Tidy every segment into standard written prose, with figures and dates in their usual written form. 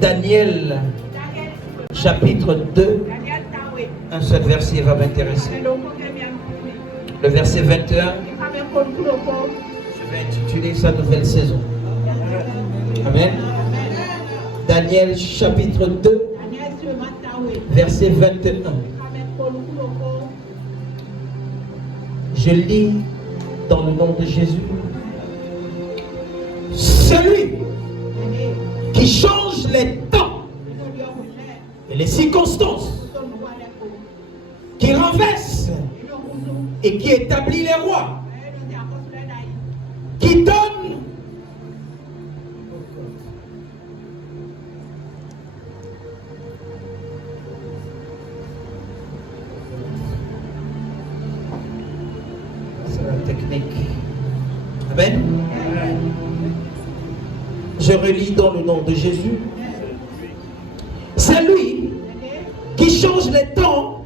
Daniel, chapitre 2, un seul verset va m'intéresser. Le verset 21, je vais intituler sa nouvelle saison. Amen. Daniel, chapitre 2, verset 21. Je lis dans le nom de Jésus. Celui qui change les temps et les circonstances, qui renverse et qui établit les rois, qui donne c'est la technique. Amen. Je relis dans le nom de Jésus. C'est lui qui change les temps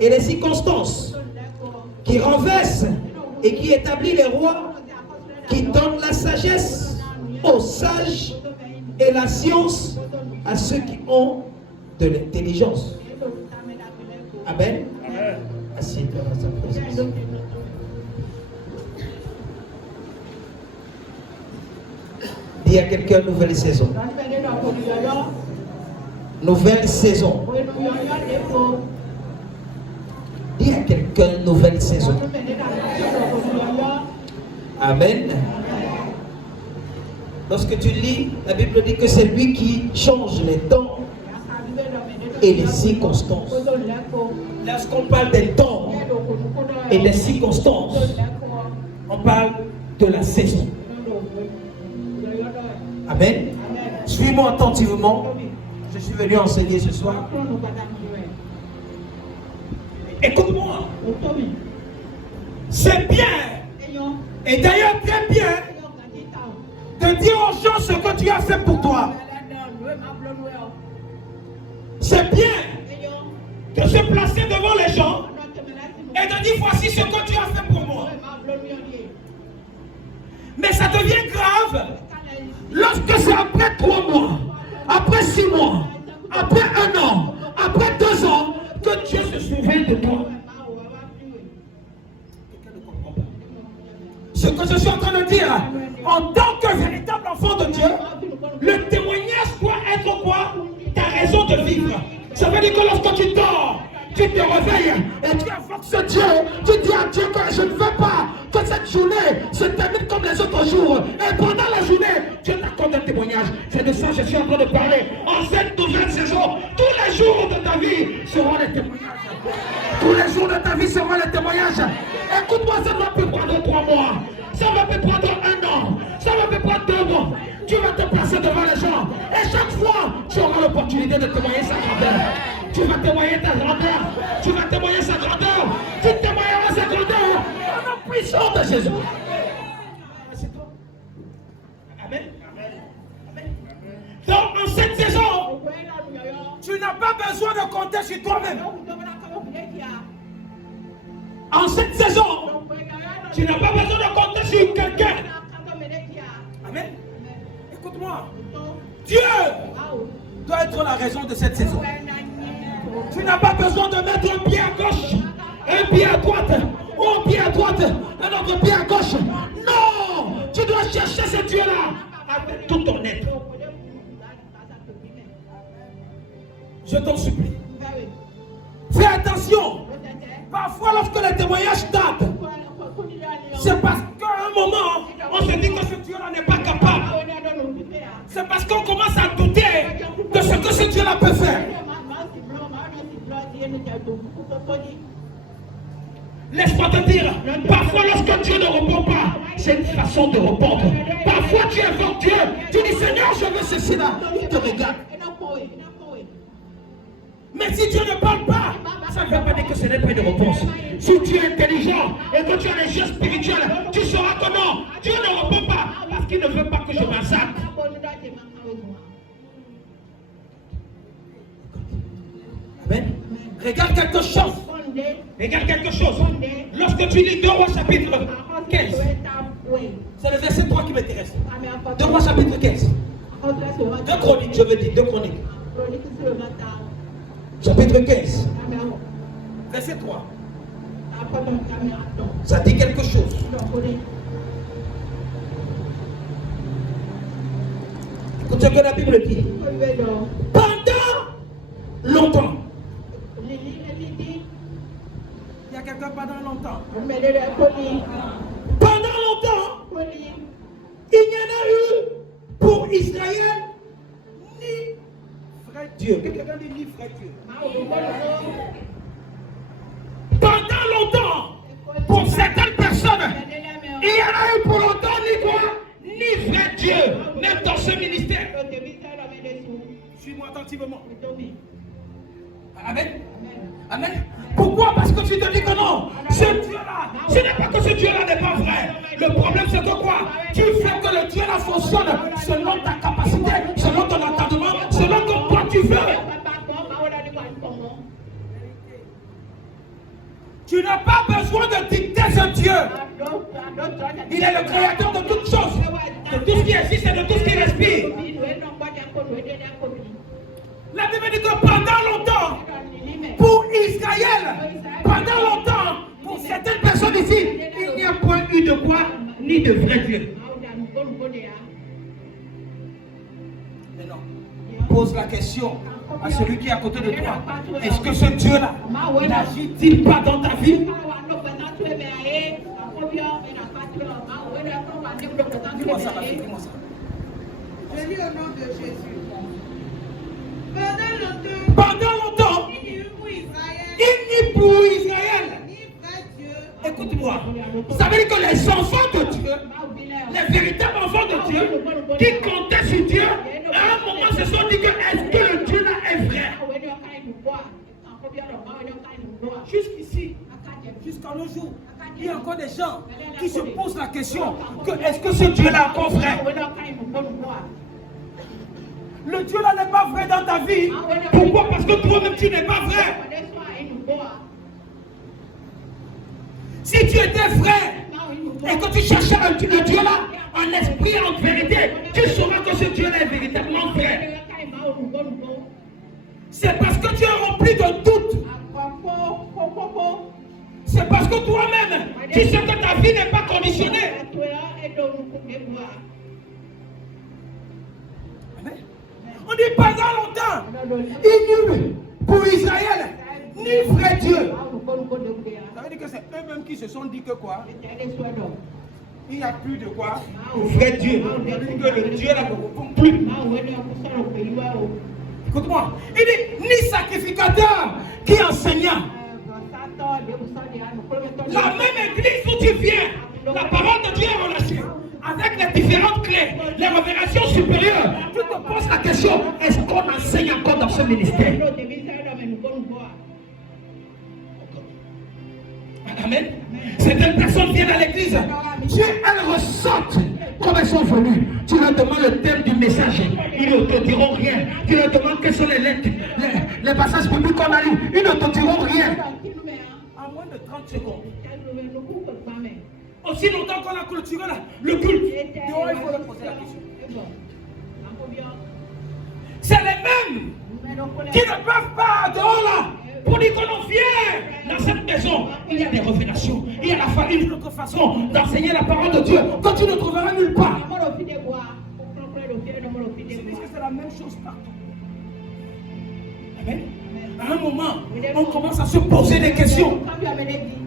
et les circonstances, qui renverse et qui établit les rois, qui donne la sagesse aux sages et la science à ceux qui ont de l'intelligence. Amen. Assieds-toi dans sa présence. Dis à quelqu'un nouvelle saison. Nouvelle saison. Dis à quelqu'un nouvelle saison. Amen. Lorsque tu lis, la Bible dit que c'est lui qui change les temps et les circonstances. Lorsqu'on parle des temps et des circonstances, on parle de la saison. Amen. Suis-moi attentivement. Je suis venu enseigner ce soir. Écoute-moi. C'est bien. Et d'ailleurs très bien de dire aux gens ce que tu as fait pour toi. C'est bien de se placer devant les gens et de dire voici ce que tu as fait pour moi. Mais ça devient grave lorsque c'est après 3 mois, après 6 mois, après 1 an, après 2 ans, que Dieu se souvient de toi. Quelqu'un ne comprend pas. Ce que je suis en train de dire, en tant que véritable enfant de Dieu, le témoignage doit être quoi? Ta raison de vivre. Ça veut dire que lorsque tu dors, tu te réveilles et tu invoques ce Dieu, tu dis à Dieu que je ne veux pas que cette journée se termine comme les autres jours. Et pendant la journée, Dieu t'accorde un témoignage. C'est de ça que je suis en train de parler. En cette nouvelle saison, tous les jours de ta vie seront les témoignages. Tous les jours de ta vie seront les témoignages. Écoute-moi, ça ne va plus prendre 3 mois. Ça va plus prendre 1 an. Ça va plus prendre 2 mois. Tu vas te placer devant les gens. Et chaque fois, tu auras l'opportunité de témoigner sa grandeur. Tu vas témoigner ta grandeur. Tu vas témoigner sa grandeur. Tu témoigneras sa grandeur. Au nom puissant de Jésus. C'est toi. Amen. Amen. Donc, en cette saison, tu n'as pas besoin de compter sur toi-même. En cette saison, tu n'as pas besoin de compter sur quelqu'un. Amen. Écoute-moi. Dieu doit être la raison de cette saison. Tu n'as pas besoin de mettre un pied à gauche, un pied à droite, ou un pied à droite, un autre pied à gauche. Non! Tu dois chercher ce Dieu-là avec tout ton être. Je t'en supplie. Fais attention. Parfois, lorsque les témoignages datent, c'est parce qu'à un moment, on se dit que ce Dieu-là n'est pas capable. C'est parce qu'on commence à douter de ce que ce Dieu-là peut faire. Laisse-moi te dire, parfois lorsque Dieu ne répond pas, c'est une façon de répondre. Parfois tu invoques Dieu, tu dis Seigneur, je veux ceci là, il te regarde. Mais si Dieu ne parle pas, ça ne veut pas dire que ce n'est pas une réponse. Si tu es intelligent et que tu as les yeux spirituels, tu sauras que non, Dieu ne répond pas parce qu'il ne veut pas que je massacre. Amen. Regarde quelque chose. Regarde quelque chose. Lorsque tu lis 2 Rois chapitre 15, c'est le verset 3 qui m'intéresse. 2 Rois chapitre 15. 2 Chroniques, je veux dire, 2 Chroniques. Chapitre 15, verset 3. Ça dit quelque chose. Écoutez ce que la Bible dit. Pendant longtemps. Il y a quelqu'un pendant longtemps. Pendant longtemps, il n'y en a eu pour Israël ni vrai Dieu. Quelqu'un dit ni vrai Dieu. Pendant longtemps, pour certaines personnes, il n'y en a eu pour longtemps ni quoi, ni vrai Dieu, même dans ce ministère. Suis-moi attentivement. Amen. Amen. Pourquoi? Parce que tu te dis que non, ce Dieu-là, ce n'est pas que ce Dieu-là n'est pas vrai. Le problème c'est que quoi? Tu fais que le Dieu-là fonctionne selon ta capacité, selon ton entendement, selon comme toi tu veux. Tu n'as pas besoin de dicter ce Dieu. Il est le créateur de toutes choses, de tout ce qui existe et de tout ce qui respire. La Bible dit que pendant longtemps, pour Israël, pendant longtemps, pour certaines personnes ici, il n'y a point eu de quoi, ni de vrai Dieu. Mais non. Pose la question à celui qui est à côté de toi. Est-ce que ce Dieu-là n'agit-il pas dans ta vie? Dis-moi ça, ma fille, dis-moi ça. Je lis au nom de Jésus. Pendant longtemps, il n'y pour Israël. Écoute-moi, vous savez que les enfants de Dieu, les véritables enfants de Dieu, qui comptaient sur Dieu, à un moment se sont dit que est-ce que le Dieu là est vrai? Jusqu'ici, jusqu'à nos jours, il y a encore des gens qui se posent la question que est-ce que ce Dieu là est encore vrai? Le Dieu là n'est pas vrai dans ta vie. Pourquoi? Parce que toi-même tu n'es pas vrai. Si tu étais vrai et que tu cherchais un Dieu là en esprit et en vérité, tu sauras que ce Dieu là est véritablement vrai. C'est parce que tu es rempli de doutes. C'est parce que toi-même, tu sais que ta vie n'est pas conditionnée. Amen. On dit pendant longtemps, il n'y eut pour Israël ni vrai Dieu. Ça veut dire que c'est eux-mêmes qui se sont dit que quoi? Il n'y a plus de quoi? Vrai Dieu. Que le Dieu là ne répond plus. Écoute-moi. Il dit ni sacrificateur qui enseignant. La même église où tu viens, la parole de Dieu est relâchée. Avec les différentes clés, les révélations supérieures, tu te poses la question, est-ce qu'on enseigne encore dans ce ministère? Amen. Certaines personnes viennent à l'église, elles ressortent comme elles sont venues. Tu leur demandes le thème du message, ils ne te diront rien. Tu leur demandes quelles sont les lettres, les passages bibliques qu'on a lus, ils ne te diront rien. À moins de 30 secondes. Aussi longtemps qu'on a clôturé le culte, dehors, il faut leur poser la question. C'est les mêmes qui ne peuvent pas dehors là pour dire qu'on vient dans cette maison. Il y a des révélations, il y a une autre façon d'enseigner la parole de Dieu que tu ne trouveras nulle part. C'est la même chose partout. Amen. À un moment, on commence à se poser des questions.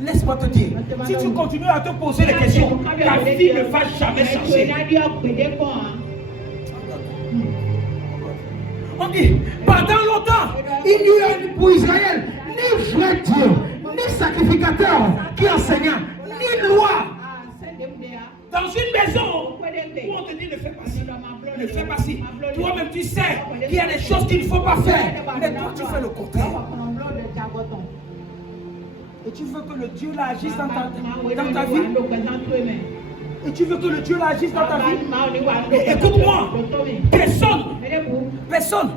Laisse-moi te dire, si tu continues à te poser des questions, ta vie ne va jamais changer. On dit, pendant longtemps, il n'y a eu pour Israël ni vrai Dieu, ni sacrificateur qui enseignant, ni loi. Dans une maison où on te dit ne fais pas ci, ne fais pas ci. Toi-même tu sais qu'il y a des choses qu'il ne faut pas faire, mais toi tu fais le contraire. Et tu veux que le Dieu là agisse dans ta vie. Et tu veux que le Dieu là agisse dans ta vie. Écoute-moi, personne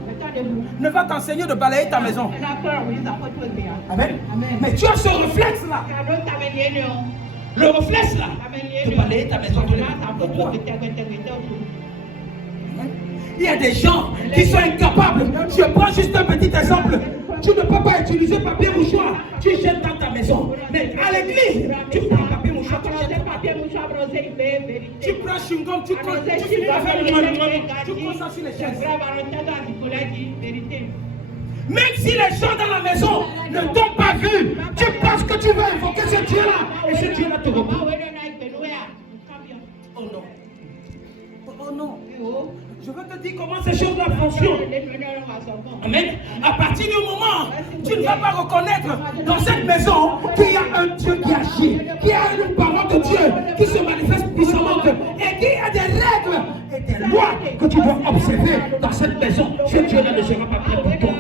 ne va t'enseigner de balayer ta maison. Amen. Mais tu as ce réflexe là. Le réflexe là, de balayer ta maison. Il y a des gens qui sont incapables. Je prends juste un petit exemple. Tu ne peux pas utiliser papier mouchoir. Tu jettes dans ta maison. Mais à l'église, tu prends papier mouchoir. Tu prends chewing-gum, tu colles, tu finis à faire le tu colles ça sur les chaises. Même si les gens dans la maison ne t'ont pas vu, tu penses que tu vas invoquer ce Dieu-là. Et ce Dieu-là te répond. Oh non. Oh non. Je veux te dire comment ces choses-là fonctionnent. Amen. À partir du moment où tu ne vas pas reconnaître dans cette maison qu'il y a un Dieu qui agit, qu'il y a une parole de Dieu qui se manifeste puissamment et qu'il y a des règles et des lois que tu dois observer dans cette maison, ce Dieu-là ne sera pas bien pour toi.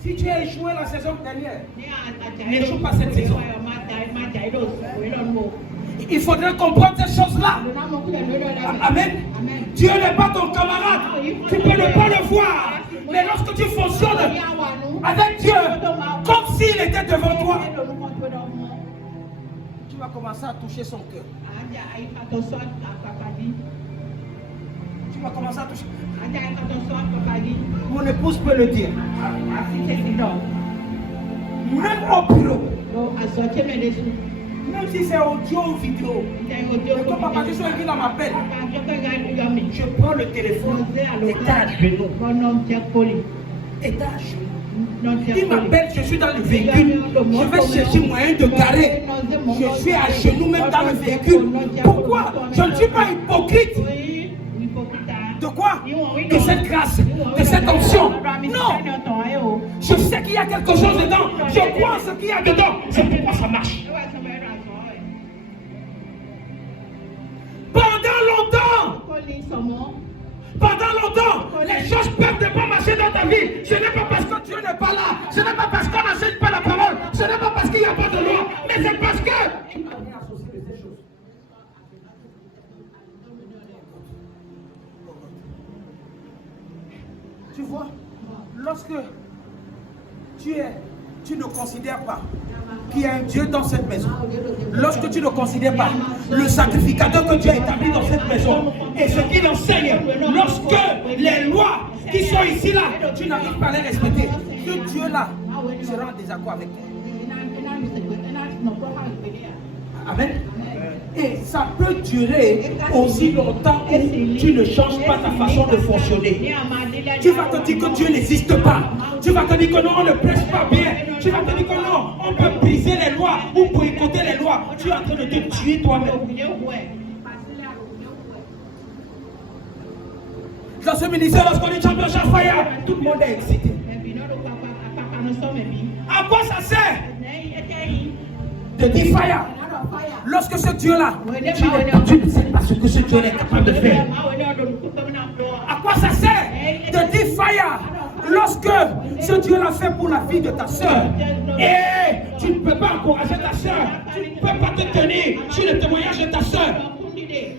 Si tu as échoué la saison dernière, n'échoue pas cette saison. Il faudrait comprendre ces choses-là. Amen. Dieu n'est pas ton camarade. Tu peux ne pas le voir. Mais lorsque tu fonctionnes avec Dieu, comme s'il était devant toi, tu vas commencer à toucher son cœur. Tu vas commencer à toucher. Mon épouse peut le dire. Même au bureau. Même si c'est audio ou vidéo. Quand papa je suis invité dans ma pelle, je prends le téléphone et t'as à genoux. Et t'as à genoux. Il m'appelle, je suis dans le véhicule. Je vais chercher moyen de garer. Je suis à genoux même dans le véhicule. Pourquoi? Je ne suis pas hypocrite. De quoi? De cette grâce, de cette onction. Non. Je sais qu'il y a quelque chose dedans. Je crois en ce qu'il y a dedans. C'est pourquoi ça marche. Pendant longtemps, les choses peuvent ne pas marcher dans ta vie. Ce n'est pas parce que Dieu n'est pas là. Ce n'est pas parce qu'on n'enseigne pas la parole. Ce n'est pas parce qu'il n'y a pas de loi. Mais c'est parce que... Tu vois, lorsque tu ne considères pas qu'il y a un Dieu dans cette maison, lorsque tu ne considères pas le sacrificateur que Dieu a établi dans cette maison et ce qu'il enseigne, lorsque les lois qui sont ici là, tu n'arrives pas à les respecter, ce Dieu-là sera en désaccord avec toi. Amen. Et ça peut durer aussi longtemps où tu ne changes pas ta façon de fonctionner. Tu vas te dire que Dieu n'existe pas. Tu vas te dire que non, on ne prêche pas bien. Tu vas te dire que non, on peut briser les lois ou boycotter les lois. Tu es en train de te tuer toi-même. Dans ce ministère, lorsqu'on dit Championship Fire, tout le monde est excité. À quoi ça sert de dire fire? Lorsque ce Dieu-là, tu ne sais pas ce que ce Dieu est capable de faire. À quoi ça sert de dire fire lorsque ce Dieu l'a fait pour la vie de ta soeur? Et tu ne peux pas encourager ta soeur. Tu ne peux pas te tenir sur le témoignage de ta soeur. Et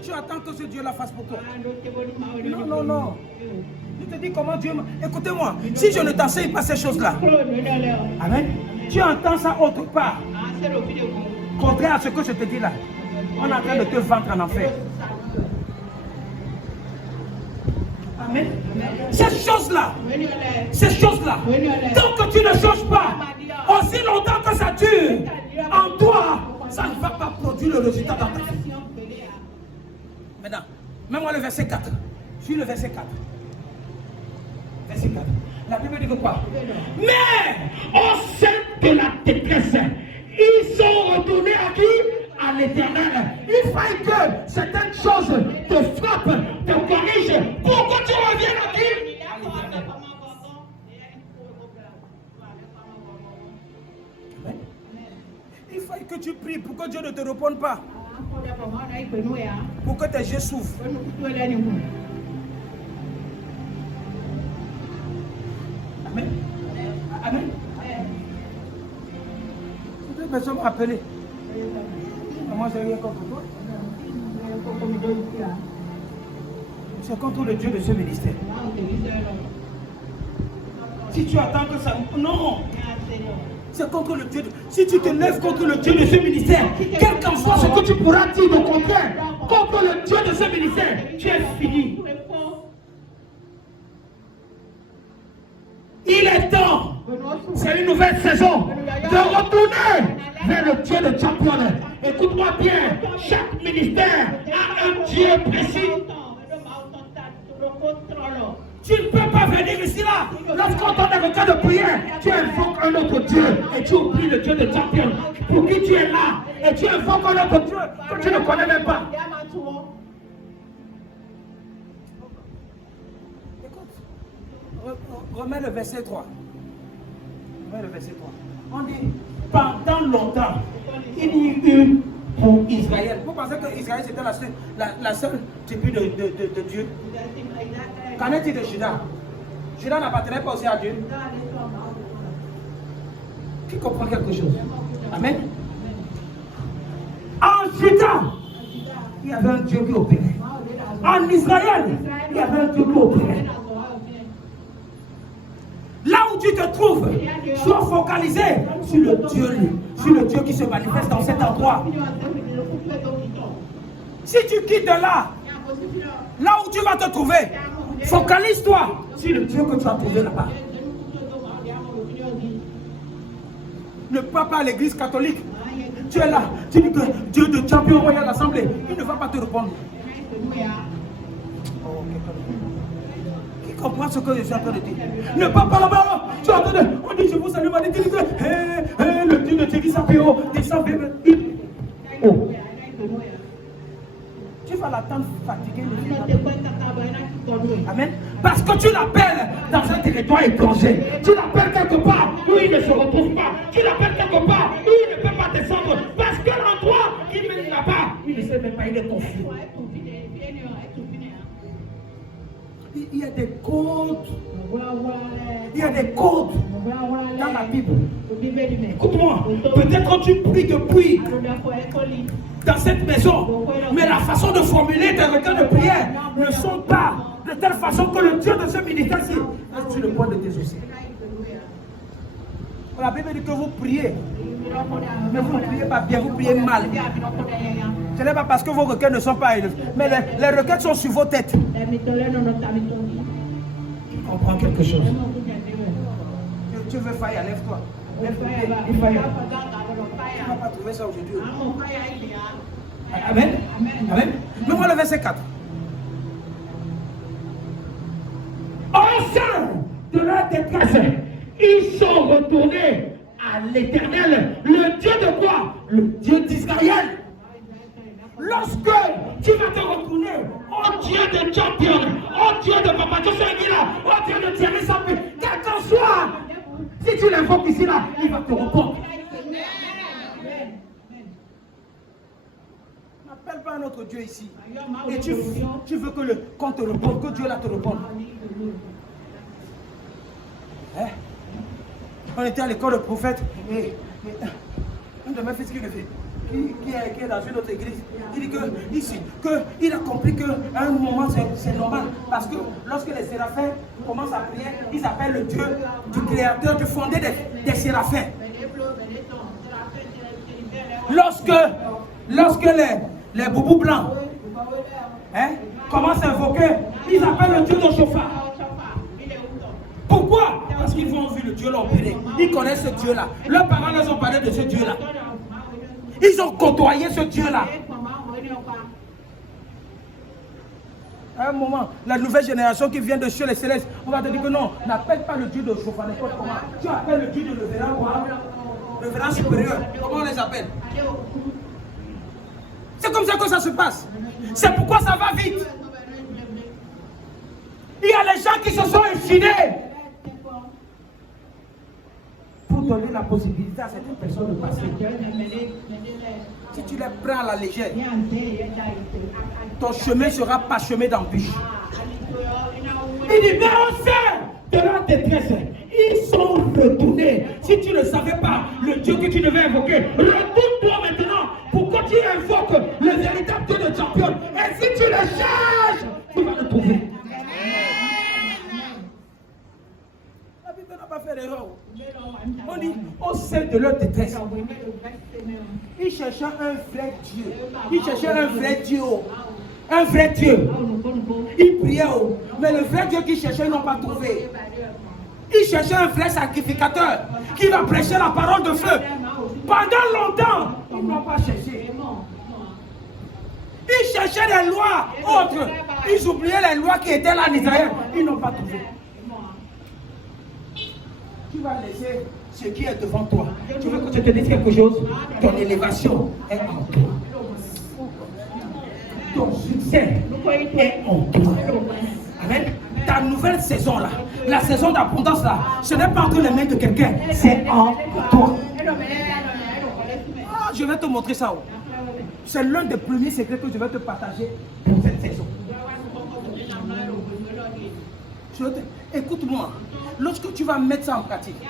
tu attends que ce Dieu-là fasse pour toi. Non, non, non. Je te dis comment Dieu... Écoutez-moi, si je ne t'enseigne pas ces choses-là, amen, tu entends ça autre part. Contraire à ce que je te dis là. On est en train de te vendre en enfer. Amen. Ces choses-là, tant que tu ne changes pas, aussi longtemps que ça dure, en toi, ça ne va pas produire le résultat dans ta vie. Maintenant, mets-moi le verset 4. Suis le verset 4. Verset 4. La Bible dit que quoi? Mais au sein de la détresse, ils sont retournés à qui? À l'Éternel. Il faille que certaines choses te frappent, te corrigent, pour que tu reviennes à qui? Amen. Il faille que tu pries pour que Dieu ne te réponde pas. Pour que tes yeux s'ouvrent. Amen. Amen. Toutes les personnes m'ont appelé. Moi, j'ai rien contre toi. C'est contre le Dieu de ce ministère. Si tu attends que ça... Non. c'est contre le Dieu. Si tu te lèves contre le Dieu de ce ministère, quel qu'en soit ce que tu pourras dire au contraire, contre le Dieu de ce ministère, tu es fini. Il est temps, c'est une nouvelle saison, de retourner vers le Dieu de champion. Écoute-moi bien, chaque ministère a un Dieu précis. Tu ne peux pas venir ici là. Lorsqu'on donne un requête de prière, tu invoques un autre Dieu et tu oublies le Dieu de champion pour qui tu es là. Et tu invoques un autre Dieu que tu ne connais même pas. Écoute, remets le verset 3. Remets le verset 3. On dit, pendant longtemps, il y eut pour Israël. Vous pensez que Israël c'était la seule tribu de Dieu? Qu'en est-il de Juda? Juda n'appartenait pas aussi à Dieu. Qui comprend quelque chose? Amen. En Juda, il y avait un Dieu qui opérait. En Israël, il y avait un Dieu qui opérait. Là où tu te trouves, sois focalisé sur le Dieu qui se manifeste dans cet endroit. Si tu quittes de là où tu vas te trouver, focalise-toi sur le Dieu que tu as trouvé là-bas. Ne pars pas à l'église catholique. Tu es là, tu dis que Dieu de champion royal l'assemblée, il ne va pas te répondre. Qui comprend ce que je suis en train de dire? Ne pars pas là-bas. Tu es en train de. On dit je vous salue, on dit que le Dieu de Tchéguisapéo descend vers oh. Tu vas l'attendre fatigué. Amen. Parce que tu l'appelles dans un territoire étranger. Tu l'appelles quelque part où il ne se retrouve pas. Tu l'appelles quelque part où il ne peut pas descendre. Parce que l'endroit, il ne l'a pas. Il ne sait même pas, il est confus. Il y a des codes. Il y a des codes dans la Bible. Écoute-moi, peut-être que tu pries depuis dans cette maison, mais la façon de formuler tes requêtes de prière ne sont pas de telle façon que le Dieu de ce ministère-ci est sur le point de tes aussi. La Bible dit que vous priez, mais vous ne priez pas bien, vous priez mal. Ce n'est pas parce que vos requêtes ne sont pas élevées, mais les requêtes sont sur vos têtes. Tu comprends quelque chose? Tu veux faillir, lève-toi. Lève-toi, il faille. Tu ne vas pas trouver ça aujourd'hui. Amen. Amen. Mets-moi le verset 4. Au sein de leur détresse, ils sont retournés à l'Éternel, le Dieu de quoi? Le Dieu d'Israël. Lorsque tu vas te retourner au Dieu de champion, au Dieu de Papa Joshua, au Dieu de Thierry Sapé, quel qu'en soit, si tu l'invoques ici là, il va te répondre. N'appelle pas un autre Dieu ici. Et tu veux que qu'on te réponde, que Dieu là te réponde. Hein? On était à l'école de prophète et un de mes fils qui le fait. Qui est dans une autre église, il dit qu'il a compris qu'à un moment c'est normal, parce que lorsque les séraphins commencent à prier, ils appellent le Dieu du créateur, du fondé des séraphins. Lorsque les boubous blancs commencent à invoquer, ils appellent le Dieu de chauffard. Pourquoi? Parce qu'ils ont vu le Dieu l'opérer. Ils connaissent ce Dieu-là. Leurs parents leur ont parlé de ce Dieu-là. Ils ont côtoyé ce Dieu-là. À un moment, la nouvelle génération qui vient de chez les célestes, on va te dire que non, n'appelle pas le Dieu de chauffard. Tu appelles le Dieu de le véran supérieur. Comment on les appelle? C'est comme ça que ça se passe. C'est pourquoi ça va vite. Il y a les gens qui se sont infinés pour donner la possibilité à certaines personnes de passer. Si tu les prends à la légère, ton chemin sera parsemé d'embûches. Il dit, mais au sein de leur détresse, ils sont retournés. Si tu ne savais pas le Dieu que tu devais invoquer, retourne-toi maintenant pour que tu invoques le véritable Dieu de champion. Et si tu le cherches, tu vas le trouver. La Bible n'a pas fait d'erreur. On dit amis au sein de leur détresse. Ils cherchaient un vrai Dieu. Ils cherchaient un vrai Dieu. Un vrai Dieu. Ils priaient. Mais le vrai Dieu qu'ils cherchaient, ils n'ont pas trouvé. Ils cherchaient un vrai sacrificateur qui va prêcher la parole de feu. Pendant longtemps, ils n'ont pas cherché. Ils cherchaient des lois autres. Ils oubliaient les lois qui étaient là en Israël. Ils n'ont pas trouvé. Tu vas laisser ce qui est devant toi. Tu veux que je te dise quelque chose? Ton élévation est en toi. Ton succès est en toi. Amen. Ta nouvelle saison là, la saison d'abondance là, ce n'est pas entre les mains de quelqu'un, c'est en toi. Ah, je vais te montrer ça. C'est l'un des premiers secrets que je vais te partager pour cette saison. Écoute-moi, lorsque tu vas mettre ça en pratique,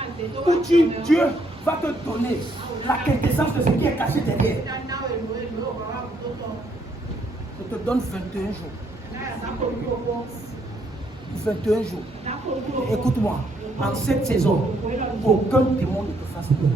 où Dieu va te donner la quintessence de ce qui est caché derrière. Je te donne 21 jours. 21 jours. Écoute-moi, en cette saison, aucun démon ne te fasse peur.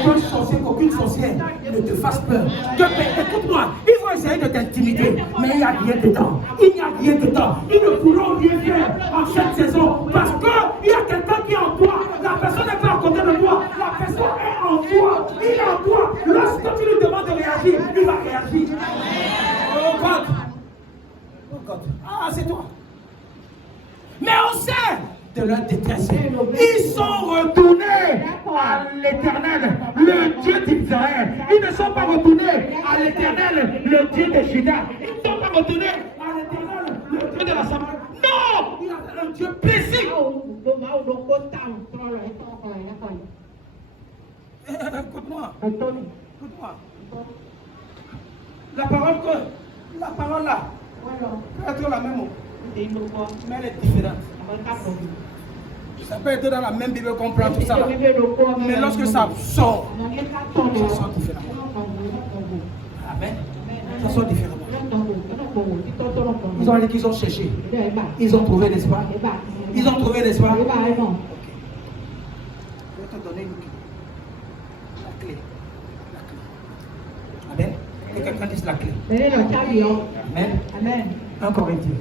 Aucun sorcier, aucune sorcière ne te fasse peur. Écoute-moi, ils vont essayer de t'intimider, mais il n'y a rien dedans. Il n'y a rien dedans. Ils ne pourront rien faire en cette saison parce qu'il y a quelqu'un qui est en toi. La personne n'est pas à côté de toi. La personne est en toi. Il est en toi. Lorsque tu lui demandes de réagir, il va réagir. Oh God. Oh God. Ah, c'est toi. Mais au sein de leur détresse, ils sont retournés à l'Éternel, le Dieu d'Israël. Ils ne sont pas retournés à l'Éternel, le Dieu de Juda. Ils ne sont pas retournés à l'Éternel, le Dieu de la Samarie. Non! Il a un Dieu paisible. Écoute-moi. Écoute-moi. La parole là, peut être la même. Mais elle est différente. Ça peut être dans la même Bible qu'on prend tout ça là. Mais lorsque ça sort différemment. Amen. Ça sort différemment. Ils ont dit qu'ils ont cherché. Ils ont trouvé, n'est-ce pas? Ils ont trouvé, n'est-ce pas? Ok. Je vais te donner une clé. La clé. Amen. Que quelqu'un dise la clé. Amen. Amen. 1 Corinthiens.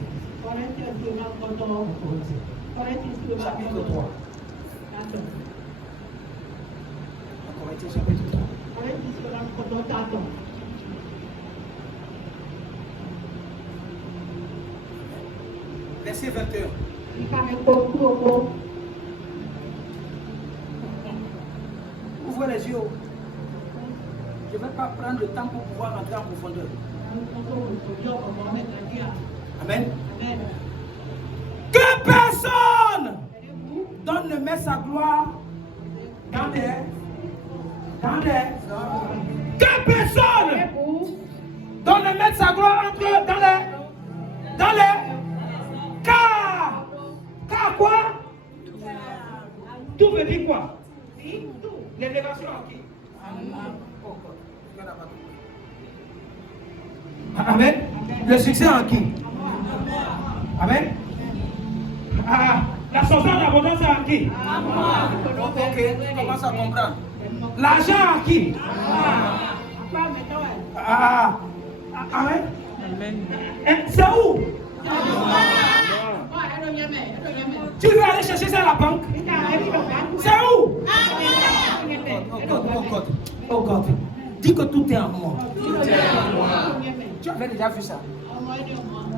Chapitre 3. Corinthiens chapitre 3. Verset 21. Ouvrez les yeux. Je ne vais pas prendre le temps pour pouvoir rentrer en profondeur. Amen. Que personne ne met sa gloire dans que personne ne met sa gloire dans les car quoi? Tout veut dire quoi? L'élévation à qui? Amen. Le succès en qui? Amen. La sauvegarde d'abondance à qui? Ok, tu commences à comprendre. L'argent à qui? Amen. C'est où? Tu veux aller chercher ça à la banque? C'est où? Oh God. Dis que tout est en moi. Tu avais déjà vu ça?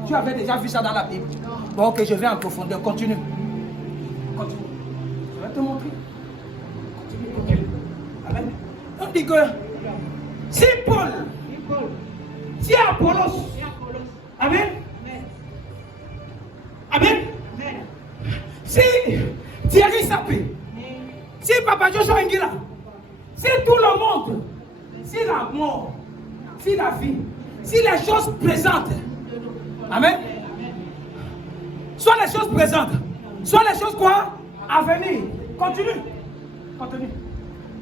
Tu avais déjà vu ça dans la Bible? Bon, ok, je vais en profondeur. Continue. Je vais te montrer. Continue. Amen. On dit que si Paul, si Apollos, Amen. Amen. Si Thierry Sapé, si Papa Joshua Ngila, si tout le monde, si la mort, si la vie, si les choses présentes, Amen, soit les choses présentes, soit les choses quoi? À venir. Continue.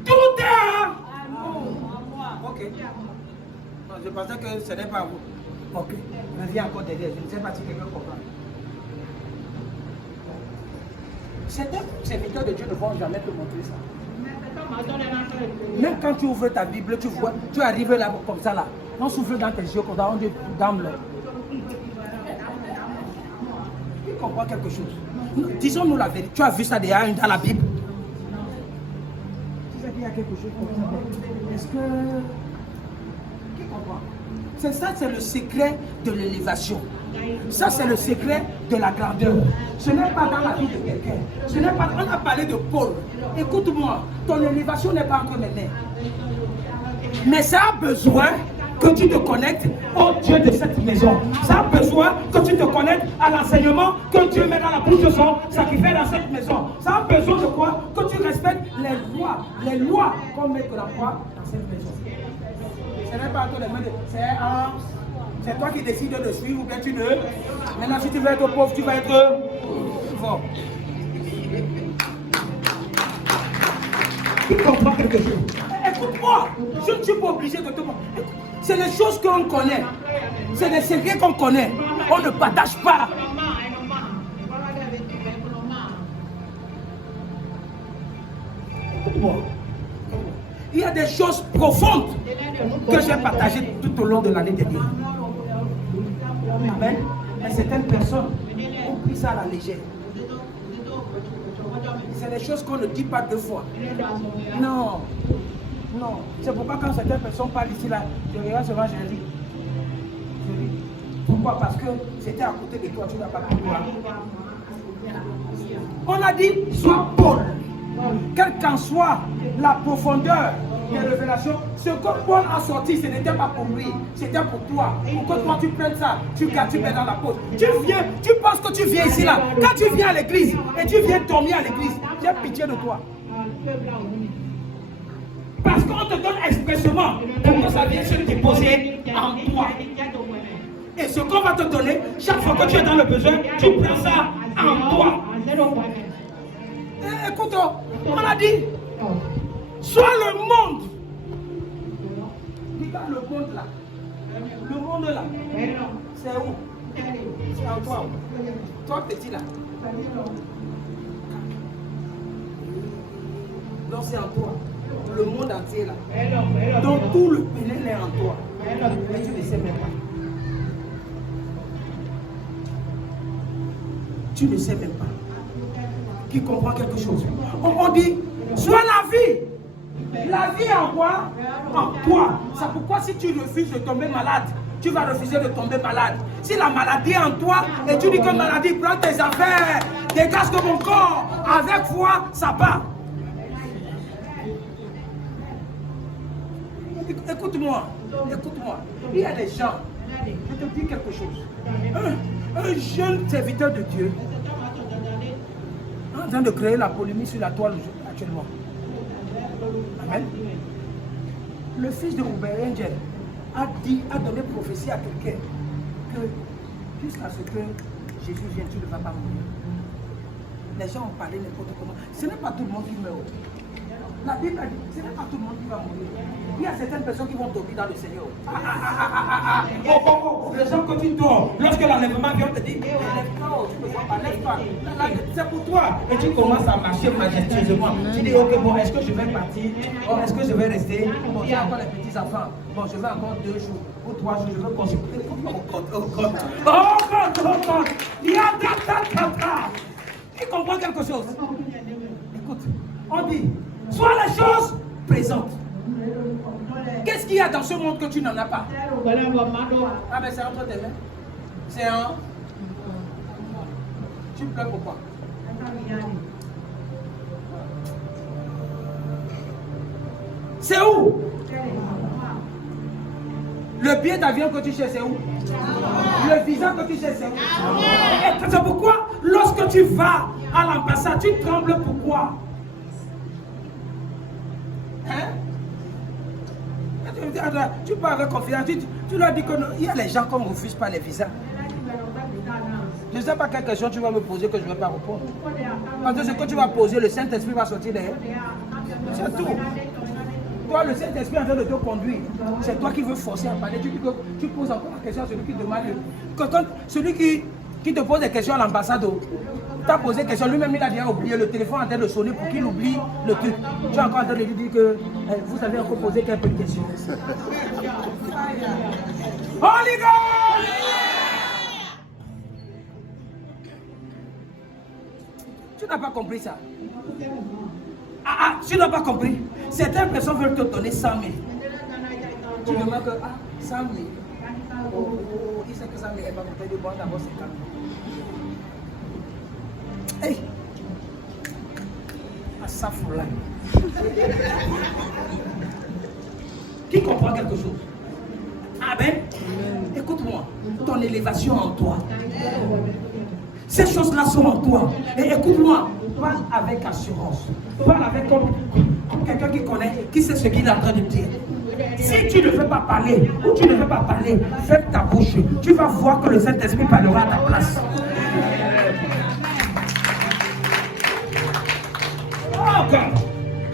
Tout est à moi. Ok. Non, je pensais que ce n'est pas vous. Ok. Reviens encore derrière. Je ne sais pas si quelqu'un comprend. Certains serviteurs de Dieu ne vont jamais te montrer ça. Même quand tu ouvres ta Bible, tu vois, tu arrives là comme ça là. On souffle dans tes yeux, comme ça, on dit dame-le. Tu comprends quelque chose? Disons-nous la vérité. Tu as vu ça déjà dans la Bible? Tu sais qu'il y a quelque chose comme ça. Est-ce que... Qui comprend? C'est ça, c'est le secret de l'élévation. Ça, c'est le secret de la grandeur. Ce n'est pas dans la vie de quelqu'un. Ce n'est pas... On a parlé de Paul. Écoute-moi, ton élévation n'est pas entre mes mains. Mais ça a besoin que tu te connectes au Dieu de cette maison. Ça a besoin que tu te connectes à l'enseignement que Dieu met dans la bouche de son sacrifice dans cette maison. Ça a besoin de quoi? Que tu respectes les lois qu'on met de la foi dans cette maison. Ce n'est pas entre les mains de... C'est toi qui décides de suivre ou bien tu ne. Maintenant, si tu veux être pauvre, tu vas être fort. Tu comprends quelque chose? Écoute-moi, je ne suis pas obligé de te montrer. C'est les choses qu'on connaît. C'est les secrets qu'on connaît. On ne partage pas. Écoute-moi. Il y a des choses profondes que j'ai partagées tout au long de l'année dernière. Amen. Mais certaines personnes ont pris ça à la légère. C'est des choses qu'on ne dit pas deux fois. Non. Non. C'est pourquoi quand certaines personnes parlent ici, là, je regarde seulement, je ris. Pourquoi? Parce que c'était à côté de toi, tu n'as pas pu voir. On a dit, sois Paul. Quelle qu'en soit la profondeur des révélations, ce que Paul a sorti, ce n'était pas pour lui, c'était pour toi. Pour que toi tu prennes ça, tu mets dans la poche. Tu viens, tu penses que tu viens ici là. Quand tu viens à l'église et tu viens dormir à l'église, j'ai pitié de toi. Parce qu'on te donne expressément pour que ça vienne se déposer en toi. Et ce qu'on va te donner, chaque fois que tu es dans le besoin, tu prends ça en toi. Écoute, on a dit, sois le monde. Regarde le monde là. Le monde là. C'est où? C'est en toi. Toi petit là. Donc c'est en toi. Le monde entier là. Donc tout le pénètre est en toi. Mais tu ne sais même pas. Tu ne sais même pas. Qui comprend quelque chose? On dit, sois la vie. La vie en quoi? En toi. C'est pourquoi si tu refuses de tomber malade, tu vas refuser de tomber malade. Si la maladie est en toi et tu dis que maladie, prends tes affaires, dégage de mon corps, avec foi, ça part. Écoute-moi, écoute-moi. Il y a des gens, je te dis quelque chose. Un jeune serviteur de Dieu en train de créer la polémique sur la toile actuellement. Amen. Le fils de Robert Angel a donné prophétie à quelqu'un que jusqu'à ce que Jésus vienne, tu ne vas pas mourir. Les gens ont parlé n'importe comment. Ce n'est pas tout le monde qui meurt. La Bible a dit, ce n'est pas tout le monde qui va mourir. Il y a certaines personnes qui vont dormir dans le Seigneur. Les gens que tu dors, lorsque l'enlèvement vient, on te dit, non, tu ne vois pas, lève-toi. C'est pour toi. Et tu commences à marcher majestueusement. Tu dis, ok, bon, est-ce que je vais partir? Bon, est-ce que je vais rester? Bon, j'ai encore les petits enfants. Bon, je vais encore 2 jours ou 3 jours, je veux consulter. Oh God. Il y a ta. Tu comprends quelque chose? Écoute, on dit, sois les choses présentes. Qu'est-ce qu'il y a dans ce monde que tu n'en as pas? Ah ben c'est entre tes mains. C'est un... Tu pleures pourquoi? C'est où? Le billet d'avion que tu cherches, c'est où? Le visa que tu cherches, c'est où? Et c'est pourquoi, lorsque tu vas à l'ambassade, tu trembles pourquoi? Hein? Tu parles avec confiance, tu leur dis qu'il y a les gens qui ne refusent pas les visas. Je ne sais pas quelle question tu vas me poser que je ne vais pas répondre. Parce que ce que tu vas poser, le Saint-Esprit va sortir derrière. C'est tout. Toi, le Saint-Esprit est en train de te conduire. C'est toi qui veux forcer à parler. Tu dis que tu poses encore la question à celui qui demande. Celui qui qui te pose des questions à l'ambassade. Tu as posé des questions, lui-même il a déjà oublié, le téléphone en train de sonner pour qu'il oublie le truc. Tu es encore en train de lui dire que vous avez encore posé quelques questions. Holy God! Tu n'as pas compris ça. Tu n'as pas compris. Certaines personnes veulent te donner 100 000. Tu demandes que 100 000. Il sait que 100 000 n'est pas monté de bon, d'abord 50 000. Hey! Ça fout là. Qui comprend quelque chose? Amen. Écoute-moi. Ton élévation en toi. Ces choses-là sont en toi. Et écoute-moi. Parle avec assurance. Parle avec comme quelqu'un qui connaît, qui sait ce qu'il est en train de dire. Si tu ne veux pas parler, ou tu ne veux pas parler, ferme ta bouche. Tu vas voir que le Saint-Esprit parlera à ta place. Oh God.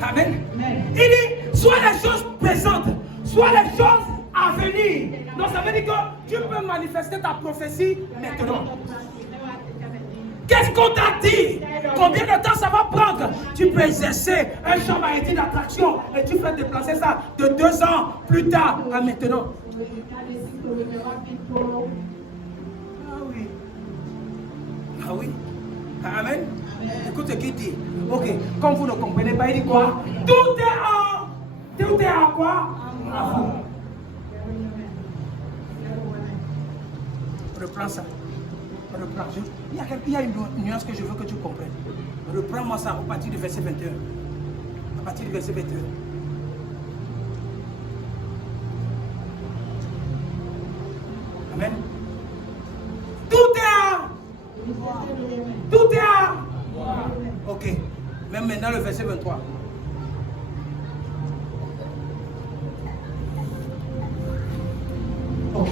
Amen. Il dit, soit les choses présentes, soit les choses à venir. Donc ça veut dire que tu peux manifester ta prophétie maintenant. Qu'est-ce qu'on t'a dit? Combien de temps ça va prendre? Tu peux exercer un champ maritime d'attraction et tu fais déplacer ça de 2 ans plus tard à maintenant. Ah oui. Ah oui. Amen. Écoute ce qu'il dit. Ok, comme vous ne comprenez pas, il dit quoi? Tout est en quoi? À vous. Reprends ça. Reprends. Il y a une nuance que je veux que tu comprennes. Reprends-moi ça à partir du verset 21. À partir du verset 21. Amen. Tout est à. Ok. Même maintenant le verset 23. Ok.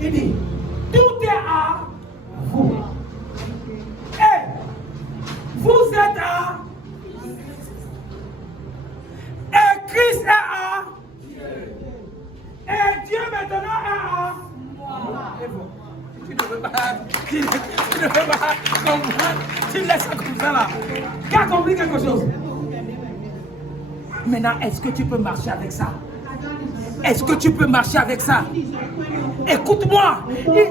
Il dit, tout est à vous. Et vous êtes à. Et Christ est à. Et Dieu maintenant est à. Tu ne veux pas comprendre. Tu laisses ça comme ça là. Qui a compris quelque chose? Maintenant, est-ce que tu peux marcher avec ça? Est-ce que tu peux marcher avec ça? Écoute-moi,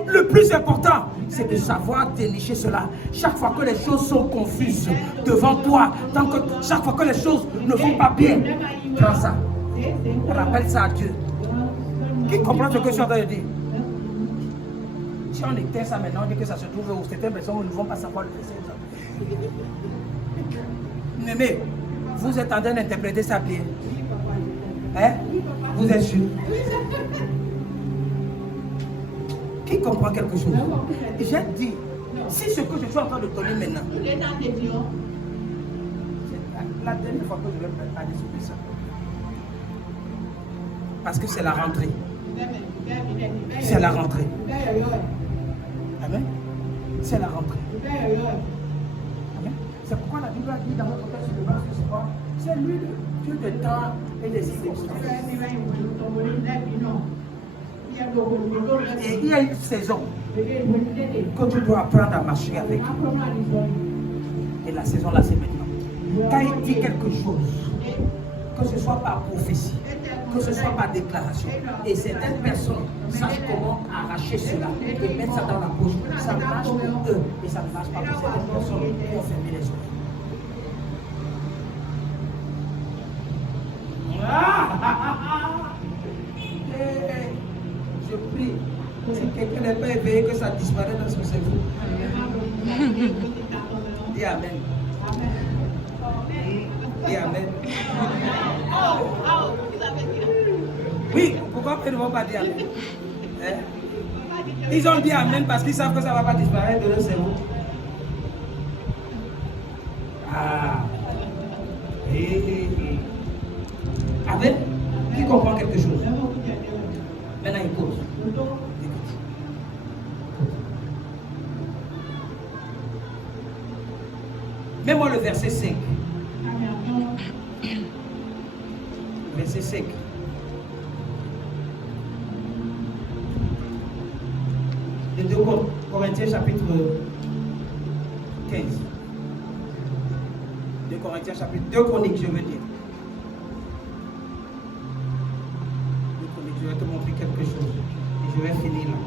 le plus important, c'est de savoir dénicher cela. Chaque fois que les choses sont confuses devant toi, tant que chaque fois que les choses ne vont pas bien, prends ça. Rappelle ça à Dieu. Qui comprend ce que je suis en train de dire? Si on éteint ça maintenant, on dit que ça se trouve où certaines personnes ne vont pas savoir le verset. Mais vous êtes en train d'interpréter ça bien. Hein? Vous êtes sûr? Qui comprend quelque chose? J'ai dit, si ce que je suis en train de donner maintenant, la dernière fois que je vais parler sur ça, parce que c'est la rentrée. C'est la rentrée. Amen. C'est la rentrée. Amen. C'est pourquoi la Bible a dit dans notre texte de base que c'est quoi? C'est lui le Dieu de temps et des circonstances. Et il y a une saison que tu dois apprendre à marcher avec. Et la saison là, c'est maintenant. Quand il dit quelque chose, que ce soit par prophétie, que ce soit par déclaration, et certaines personnes sachent comment arracher cela et mettre ça dans la bouche, ça marche pour eux et ça ne marche pas pour certaines personnes qui ont fermé les oreilles. Je prie, si quelqu'un n'est pas éveillé, que ça disparaisse dans son cerveau. Dis Amen. Dis Amen. Oui, pourquoi ils ne vont pas dire Amen? Hein? Ils ont dit Amen parce qu'ils savent que ça ne va pas disparaître de leur cerveau. Amen. Qui comprend quelque chose? Maintenant, écoute. Mets-moi le verset 5. Verset 5. de 2 Corinthiens chapitre 15. 2 Corinthiens chapitre 2 Chroniques, je veux dire. 2 Chroniques, je vais te montrer quelque chose. Et je vais finir là.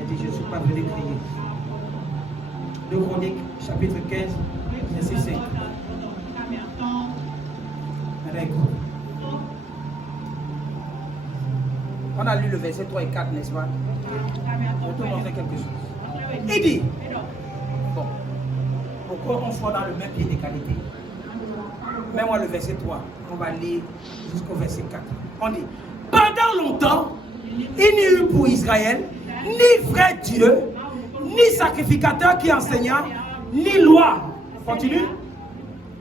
Il dit, je ne suis pas venu crier. 2 Chroniques, chapitre 15, verset 5. On a lu le verset 3 et 4, n'est-ce pas? Je vais te montrer quelque chose. Il dit, bon, pourquoi on soit dans le même pied d'égalité? Mets-moi le verset 3, on va lire jusqu'au verset 4. On dit, pendant longtemps, il n'y eut pour Israël ni vrai Dieu, ni sacrificateur qui enseigna, ni loi. Continue.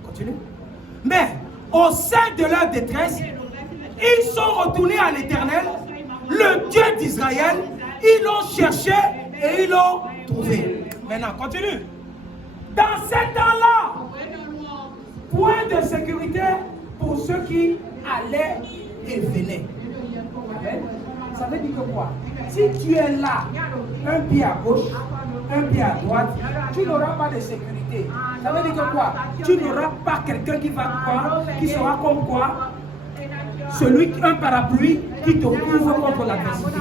Continue. Mais au sein de leur détresse, ils sont retournés à l'Éternel, le Dieu d'Israël. Ils l'ont cherché et ils l'ont trouvé. Maintenant, continue. Dans ces temps-là, point de sécurité pour ceux qui allaient et venaient. Amen. Ça veut dire que quoi? Si tu es là, un pied à gauche, un pied à droite, tu n'auras pas de sécurité. Ça veut dire que quoi? Tu n'auras pas quelqu'un qui va quoi? Qui sera comme quoi? Celui, un parapluie qui te couvre contre l'adversité,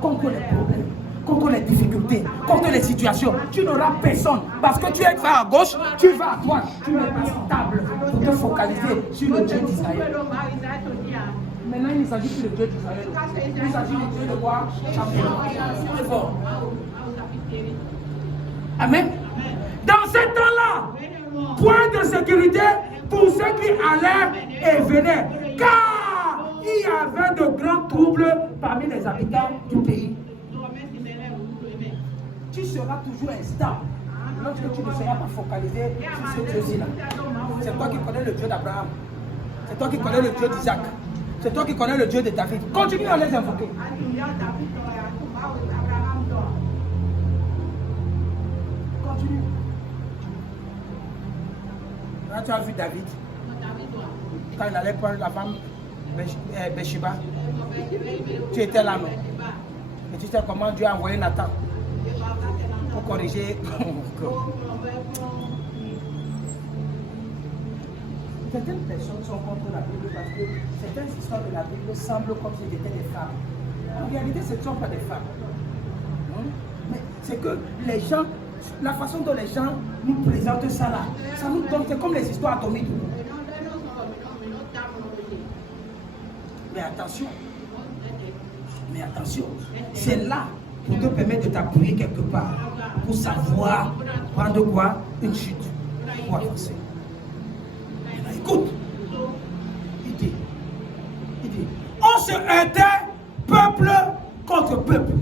contre les problèmes, contre les difficultés, contre les situations. Tu n'auras personne. Parce que tu es à gauche, tu vas à droite. Tu n'es pas stable pour te focaliser sur le Dieu d'Israël. Maintenant, il ne s'agit plus de Dieu d'Israël. Il s'agit du Dieu de quoi? C'est fort. Amen. Dans ce temps-là, point de sécurité pour ceux qui allaient et venaient. Car il y avait de grands troubles parmi les habitants du pays. Tu seras toujours instable lorsque tu ne seras pas focalisé sur ce Dieu-ci là. C'est toi qui connais le Dieu d'Abraham. C'est toi qui connais le Dieu d'Isaac. C'est toi qui connais le Dieu de David. Continue à les invoquer. Continue. Là, tu as vu David. Quand il allait prendre la femme Bathsheba, tu étais là, non? Et tu sais comment Dieu a envoyé Nathan pour corriger. Certaines personnes sont contre la Bible parce que certaines histoires de la Bible semblent comme si c'était des femmes. En réalité, ce ne sont pas des femmes. Mais c'est que les gens, la façon dont les gens nous présentent ça là, ça nous donne, c'est comme les histoires atomiques. Mais attention, c'est là pour te permettre de t'appuyer quelque part, pour savoir prendre quoi? Une chute, pour avancer. Écoute, il dit, on se heurtait peuple contre peuple,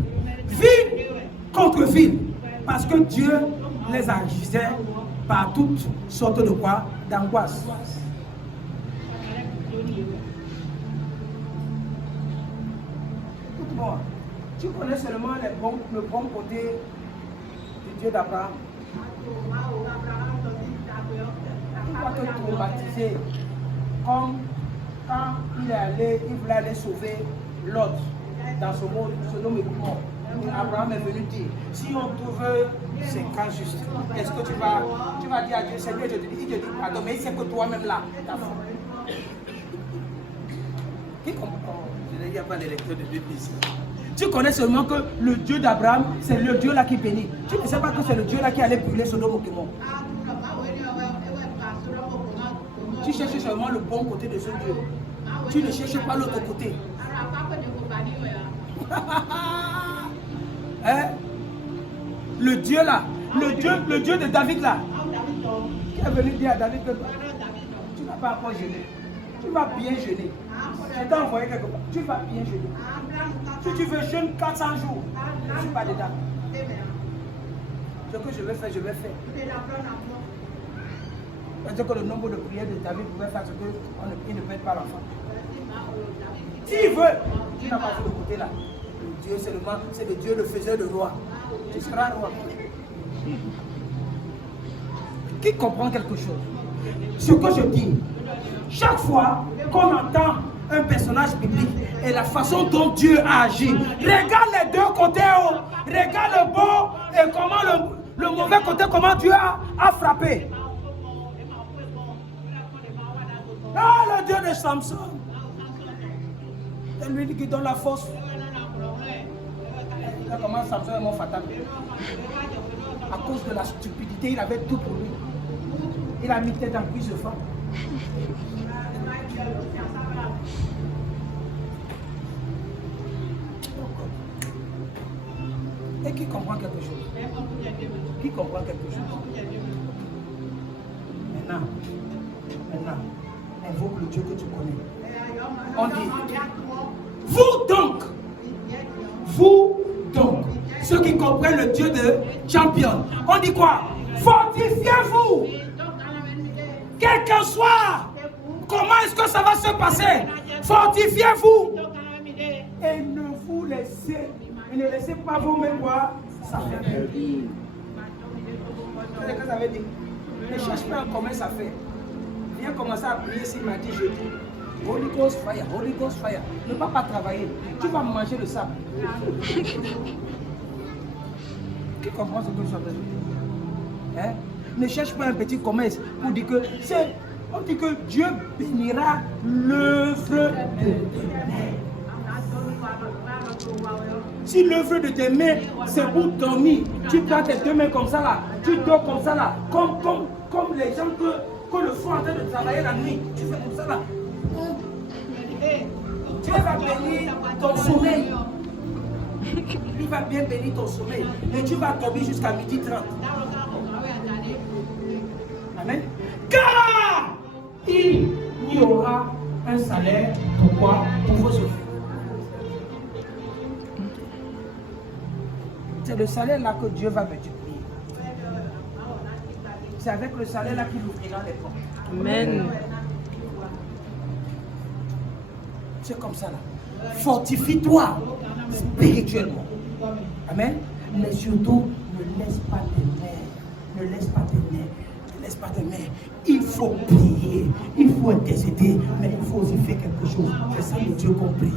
ville contre ville, parce que Dieu les agissait par toutes sortes de quoi? D'angoisse. Écoute-moi, tu connais seulement le bon côté du Dieu d'Abraham. Il va te traumatiser comme quand il voulait aller sauver Lot dans ce monde, ce nom est mort. Abraham est venu dire, si on trouve 50 justes, est-ce que tu vas dire à Dieu, Seigneur, il te dit pardon, mais il sait que toi-même là, t'as fait. Qui comprend? Il n'y a pas de lecteur de Bible ici. Tu connais seulement que le Dieu d'Abraham, c'est le Dieu là qui bénit. Tu ne sais pas que c'est le Dieu là qui allait brûler Sodome et Gomorrhe. Tu cherches seulement le bon côté de ce Dieu. Tu ne cherches pas l'autre côté. Hein? Le Dieu là, le Dieu de David là, qui est venu dire à David que tu ne vas pas encore jeûner. Tu vas bien jeûner. Je t'ai envoyé quelque part. Tu vas bien jeûner. Si tu veux jeûner 400 jours, je ne suis pas dedans. Ce que je vais faire, je vais faire. Parce que le nombre de prières de David pouvait faire ce qu'il ne perd pas l'enfant. S'il veut, tu n'as pas fait le côté là. Le Dieu seulement, c'est le Dieu le faiseur de roi. Tu seras roi. Qui comprend quelque chose? Ce que je dis, chaque fois qu'on entend un personnage biblique et la façon dont Dieu a agi. Regarde les deux côtés. Oh. Regarde le bon et comment le mauvais côté, comment Dieu a frappé. Ah, le Dieu de Samson. C'est lui qui donne la force. Comment Samson est mort fatal. À cause de la stupidité, il avait tout pour lui. Il a mis tête en cuisse de femme. Et qui comprend quelque chose? Qui comprend quelque chose? Maintenant, invoque le Dieu que tu connais. On dit, vous donc, ceux qui comprennent le Dieu de champion, on dit quoi? Fortifiez-vous, quel qu'en soit, comment est-ce que ça va se passer? Fortifiez-vous et ne vous laissez, ne laissez pas vous-même voir ça fait peur. C'est ce que ça veut dire. Ne cherche pas comment ça fait. Viens commencer à prier s'il m'a dit jeudi. Holy Ghost fire, Holy Ghost fire. Ne va pas travailler. Tu vas manger le sable. Qui comprend ce que je suis en train de dire? Hein? Ne cherche pas un petit commerce pour dire que c'est. On dit que Dieu bénira l'œuvre de tes mains. Si l'œuvre de tes mains c'est pour dormir, tu prends tes deux mains comme ça là, tu dors comme ça là, comme les gens que le font en train de travailler la nuit, tu fais comme ça là. Dieu va bénir ton sommeil. Il va bien bénir ton sommeil. Et tu vas dormir jusqu'à 12h30. Amen. Car il y aura un salaire pour quoi? Pour vos œuvres. C'est le salaire là que Dieu va multiplier. C'est avec le salaire là qu'il ouvrira les portes. Amen. C'est comme ça là. Fortifie-toi spirituellement. Amen. Mais surtout, ne laisse pas tes mains. Ne laisse pas tes mains. Ne laisse pas tes mains. Il faut prier. Il faut intercéder. Mais il faut aussi faire quelque chose. C'est ça le Dieu qu'on prie.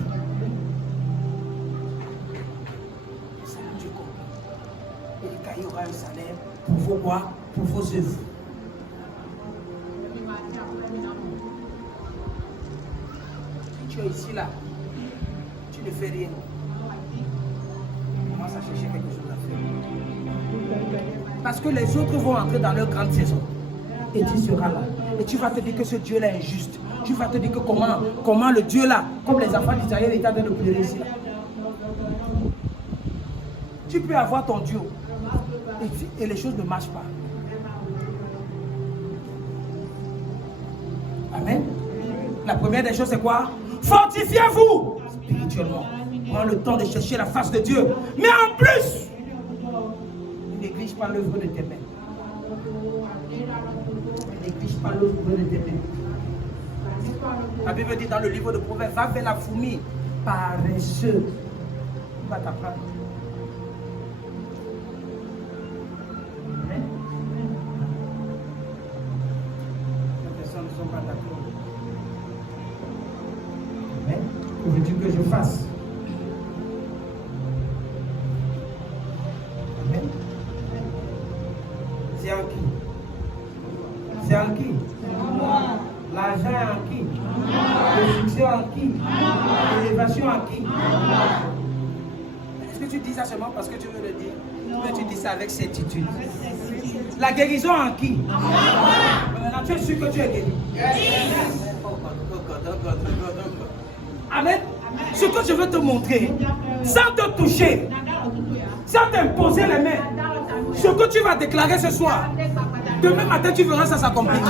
C'est ça le Dieu qu'on prie. Et quand il y aura un salaire pour vos quoi? Pour vos œuvres. Tu es ici là, tu ne fais rien. Commence à chercher quelque chose à faire. Parce que les autres vont entrer dans leur grande saison. Et tu seras là. Et tu vas te dire que ce Dieu-là est injuste. Tu vas te dire que comment le Dieu-là, comme les enfants d'Israël, est en train de pleurer ici là. Tu peux avoir ton Dieu. Et les choses ne marchent pas. Amen. La première des choses, c'est quoi? Fortifiez-vous spirituellement. Prends le temps de chercher la face de Dieu. Mais en plus, ne néglige pas l'œuvre de tes mains. Ne néglige pas l'œuvre de tes mains. La Bible dit dans le livre de Proverbes, va vers la fourmi, paresseux. Il va t'apprendre. Les personnes ne sont pas d'accord. Que veux-tu que je fasse? Amen. C'est en qui? C'est en qui? L'argent est en qui? Le succès en qui? L'élévation en qui? Est-ce que tu dis ça seulement parce que tu veux le dire? Ou tu dis ça avec certitude? La guérison en qui? Maintenant tu es sûr que tu es guéri? Amen. Ce que je veux te montrer, sans te toucher, sans t'imposer les mains, ce que tu vas déclarer ce soir, demain matin tu verras ça s'accomplir.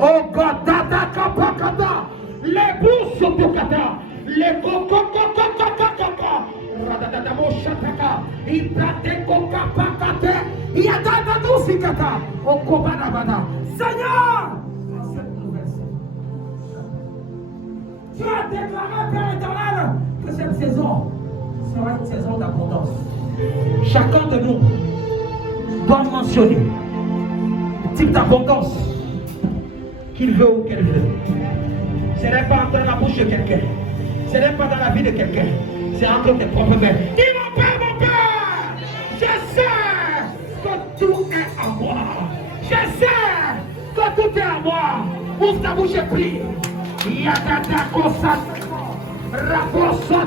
Oh God, les bourses sont au kata, les Seigneur, tu as déclaré, Père éternel, que cette saison sera une saison d'abondance. Chacun de nous doit mentionner le type d'abondance qu'il veut ou qu'elle veut. Ce n'est pas entre la bouche de quelqu'un. Ce n'est pas dans la vie de quelqu'un. C'est entre tes propres mains. Dis mon Père, je sais que tout est à moi. Je sais que tout est à moi. Ouvre ta bouche et prie. Yagada kosa. Rakosa.